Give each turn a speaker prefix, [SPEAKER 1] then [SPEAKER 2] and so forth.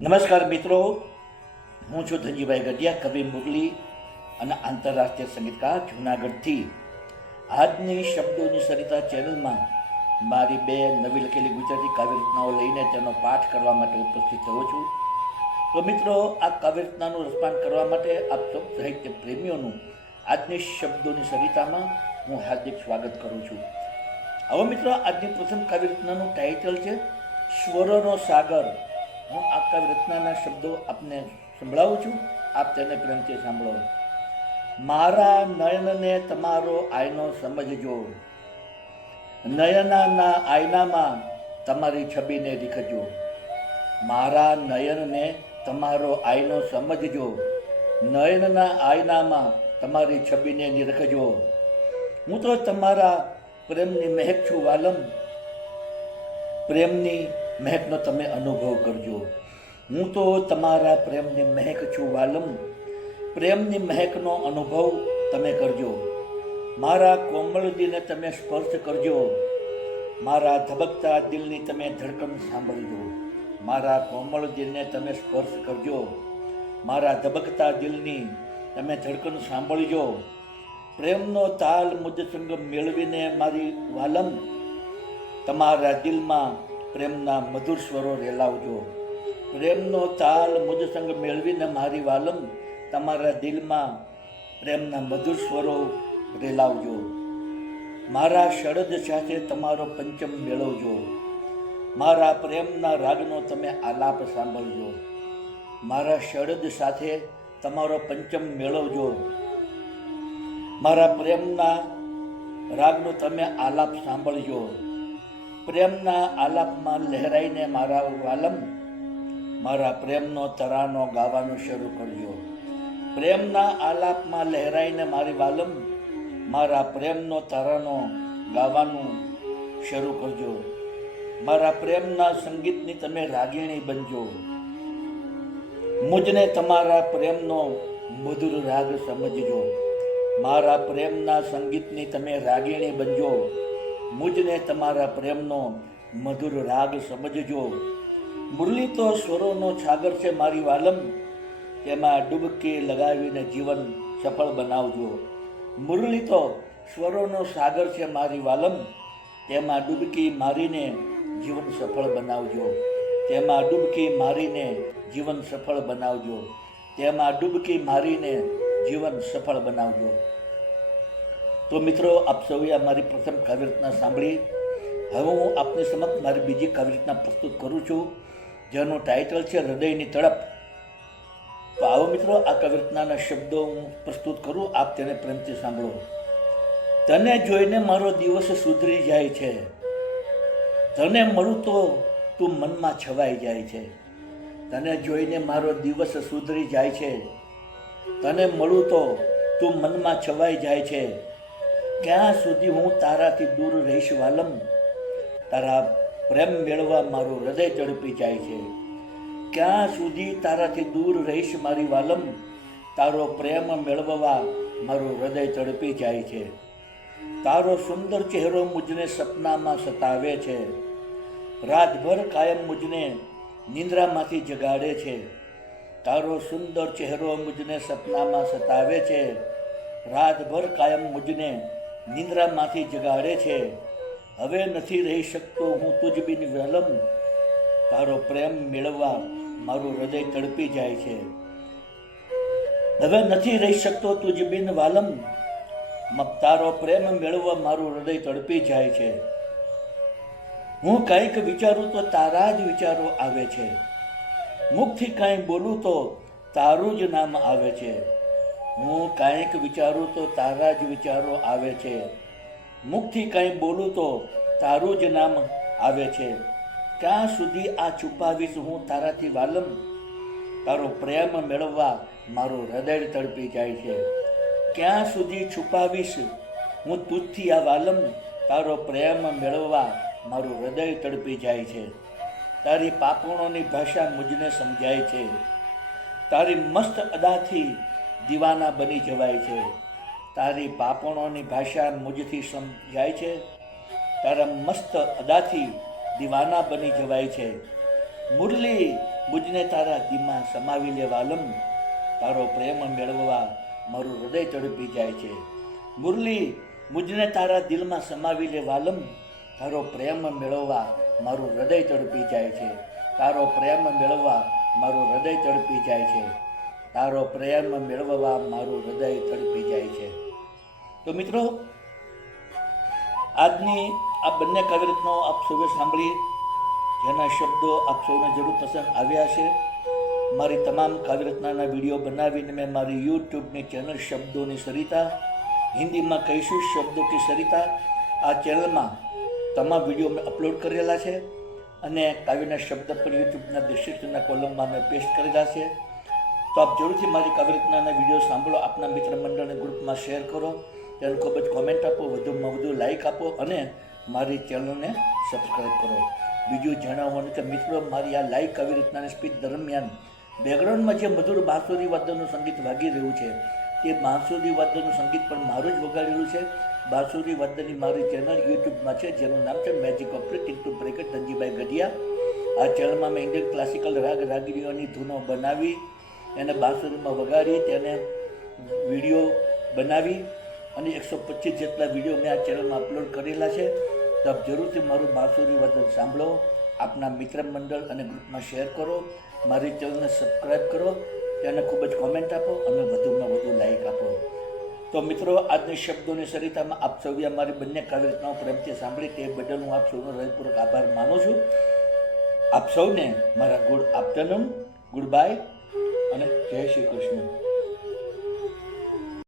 [SPEAKER 1] નમસ્કાર મિત્રો, હું છું ધનજીભાઈ ગઢિયા કવિ મુરલી અને આંતરરાષ્ટ્રીય સંગીતકાર જૂનાગઢથી. આજની શબ્દોની સરિતા ચેનલમાં મારી બે નવી લખેલી ગુજરાતી કાવ્ય રચનાઓ લઈને તેનો પાઠ કરવા માટે ઉપસ્થિત થયો છું. તો મિત્રો, આ કાવ્ય રચનાનું રસપાન કરવા માટે આપ સૌ સાહિત્ય પ્રેમીઓનું આજની શબ્દોની સરિતામાં હું હાર્દિક સ્વાગત કરું છું. હવે મિત્રો, આજની પ્રથમ કાવ્ય રચનાનું ટાઇટલ છે, સ્વરોનો સાગર. હું આખા રચનાના શબ્દો આપને સંભળાવું છું. આપ તેને પ્રેમથી સાંભળો. મારા નયનને તમારો આયનો સમજજો. નયનાના આયનામાં તમારી છબીને રીખજો મારા નયનને તમારો આયનો સમજજો. નયનના આયનામાં તમારી છબીને નિરખજો હું તો તમારા પ્રેમની મહેક છું, વાલમ. પ્રેમની મહેકનો તમે અનુભવ કરજો. હું તો તમારા પ્રેમની મહેક છું, વાલમ. પ્રેમની મહેકનો અનુભવ તમે કરજો. મારા કોમળ દિલને તમે સ્પર્શ કરજો. મારા ધબકતા દિલની તમે ધડકન સાંભળજો. મારા કોમળ દિલને તમે સ્પર્શ કરજો. મારા ધબકતા દિલની તમે ધડકન સાંભળજો. પ્રેમનો તાલ મુદ્દસંગ મેળવીને મારી વાલમ, તમારા દિલમાં પ્રેમના મધુર સ્વરો રેલાવજો. પ્રેમનો તાલ મુજ સંગ મેળવીને મારી વાલમ તમારા દિલમાં પ્રેમના મધુર સ્વરો રેલાવજો. મારા શરદ સાથે તમારો પંચમ મેળવજો. મારા પ્રેમના રાગનો તમે આલાપ સાંભળજો. મારા શરદ સાથે તમારો પંચમ મેળવજો. મારા પ્રેમના રાગનો તમે આલાપ સાંભળજો. પ્રેમના આલાપમાં લહેરાઈને મારા વાલમ, મારા પ્રેમનો તરાનો ગાવાનું શરૂ કરજો પ્રેમના આલાપમાં લહેરાઈને મારી વાલમ, મારા પ્રેમનો તરાનો ગાવાનું શરૂ કરજો. મારા પ્રેમના સંગીતની તમે રાગીણી બનજો. મુજને તમારા પ્રેમનો મધુર રાગ સમજજો. મારા પ્રેમના સંગીતની તમે રાગીણી બનજો. મુજને તમારા પ્રેમનો મધુર રાગ સમજજો. મુરલી તો સ્વરોનો છાગર છે મારી વાલમ. તેમાં ડૂબકી લગાવીને જીવન સફળ બનાવજો. મુરલી તો સ્વરોનો સાગર છે મારી વાલમ. તેમાં ડૂબકી મારીને જીવન સફળ બનાવજો. તેમાં ડૂબકી મારીને જીવન સફળ બનાવજો. તેમાં ડૂબકી મારીને જીવન સફળ બનાવજો. તો મિત્રો, આપ સૌએ આ મારી પ્રથમ કાવ્યરચના સાંભળી. હવે હું આપની સમક્ષ મારી બીજી કાવ્યરચના પ્રસ્તુત કરું છું, જેનું ટાઇટલ છે હૃદયની તડપ. તો આવો મિત્રો, આ કાવ્યરચનાના શબ્દો હું પ્રસ્તુત કરું, આપ તેને પ્રેમથી સાંભળો. તને જોઈને મારો દિવસ સુધરી જાય છે. તને મળું તો તું મનમાં છવાઈ જાય છે. તને જોઈને મારો દિવસ સુધરી જાય છે. તને મળું તો તું મનમાં છવાઈ જાય છે. ક્યાં સુધી હું તારાથી દૂર રહીશ વાલમ? તારા પ્રેમ મેળવા મારું હૃદય તડપી જાય છે. ક્યાં સુધી તારાથી દૂર રહીશ મારી વાલમ? તારો પ્રેમ મેળવવા મારું હૃદય તડપી જાય છે. તારો સુંદર ચહેરો મુજને સપનામાં સતાવે છે. રાતભર કાયમ મુજને નિંદ્રામાંથી જગાડે છે. તારો સુંદર ચહેરો મુજને સપનામાં સતાવે છે. રાતભર કાયમ મુજને નિંદ્રામાંથી જગાડે છે. હવે નથી રહી શકતો હું તુજ બિન વલમ. તારો પ્રેમ મેળવવા મારું હૃદય તડપી જાય છે. હવે નથી રહી શકતો તુજ બિન વાલમ. તારો પ્રેમ મેળવવા મારું હૃદય તડપી જાય છે. હું કંઈક વિચારું તો તારા જ વિચારો આવે છે. મુખથી કાંઈ બોલું તો તારું જ નામ આવે છે. હું કાંઈક વિચારું તો તારા જ વિચારો આવે છે. મુખથી કાંઈ બોલું તો તારું જ નામ આવે છે. ક્યાં સુધી આ છુપાવીશ હું તારાથી વાલમ? તારો પ્રેમ મેળવવા મારું હૃદય તડપી જાય છે. ક્યાં સુધી છુપાવીશ હું તુજથી આ વાલમ? તારો પ્રેમ મેળવવા મારું હૃદય તડપી જાય છે. તારી પાપણોની ભાષા મુજને સમજાય છે. તારી મસ્ત અદાથી દીવાના બની જવાય છે. તારી પાપણોની ભાષા મુજથી સમજાય છે. તારા મસ્ત અદાથી દીવાના બની જવાય છે. મુરલી, મુજને તારા દિલમાં સમાવી લેવાલમ તારો પ્રેમ મેળવવા મારું હૃદય તડપી જાય છે. મુરલી, મુજને તારા દિલમાં સમાવી લેવાલમ તારો પ્રેમ મેળવવા મારું હૃદય તડપી જાય છે. તારો પ્રેમ મેળવવા મારું હૃદય તડપી જાય છે. તારો પ્રેમ મેળવવા મારું હૃદય તડપી જાય છે. તો મિત્રો, આજની આ બંને કવિરતનો આપ સૌએ સાંભળી, જેના શબ્દો આપ સૌને જરૂર પસંદ આવ્યા છે. મારી તમામ કાવ્યરત્નાના વીડિયો બનાવીને મેં મારી યુટ્યુબની ચેનલ શબ્દોની સરિતા, હિન્દીમાં કહીશું શબ્દો કે સરિતા, આ ચેનલમાં તમામ વીડિયો મેં અપલોડ કરેલા છે અને કાવ્યના શબ્દ પણ યુટ્યુબના ડિસ્ક્રિપ્શનના કોલમમાં મેં પેસ્ટ કરેલા છે. તો આપ જરૂરથી મારી કાવ્યરત્નાના વીડિયો સાંભળો, આપના મિત્ર મંડળને ગ્રુપમાં શેર કરો. તેને ખૂબ જ કોમેન્ટ આપો, વધુમાં વધુ લાઈક આપો અને મારી ચેનલને સબસ્ક્રાઈબ કરો. બીજું જણાવવાનું કે મિત્રો, મારી આ લાઈવ રીતનાની સ્પીચ દરમિયાન બેકગ્રાઉન્ડમાં જે મધુર બાંસુરી વાદ્યનું સંગીત વાગી રહ્યું છે, તે બાંસુરી વાદ્યનું સંગીત પણ મારું જ વગાડેલું છે. બાંસુરી વાદ્યની મારી ચેનલ યુટ્યુબમાં છે, જેનું નામ છે magic of two breaker Dhanjibhai Gadhiya. આ ચેનલમાં મેં ઇન્ડિયન ક્લાસિકલ રાગ રાગીરીઓની ધૂનો બનાવી એને બાંસુરીમાં વગાડી, તેને વીડિયો બનાવી અને એકસો પચીસ જેટલા વીડિયો મેં આ ચેનલમાં અપલોડ કરેલા છે. તો જરૂરથી મારું બાંસુરી વાદન સાંભળો, આપના મિત્ર મંડળ અને ગ્રુપમાં શેર કરો, મારી ચેનલને સબસ્ક્રાઈબ કરો, તેને ખૂબ જ કોમેન્ટ આપો અને વધુમાં વધુ લાઈક આપો. તો મિત્રો, આજની શબ્દોની સરિતામાં આપ સૌએ અમારી બંને કાવ્યરચનાઓ પ્રેમથી સાંભળી, તે બદલ હું આપ સૌનો હૃદયપૂર્વક આભાર માનું છું. આપ સૌને મારા ગુડ આફ્ટરનૂન ગુડ બાય અને જય શ્રી કૃષ્ણ.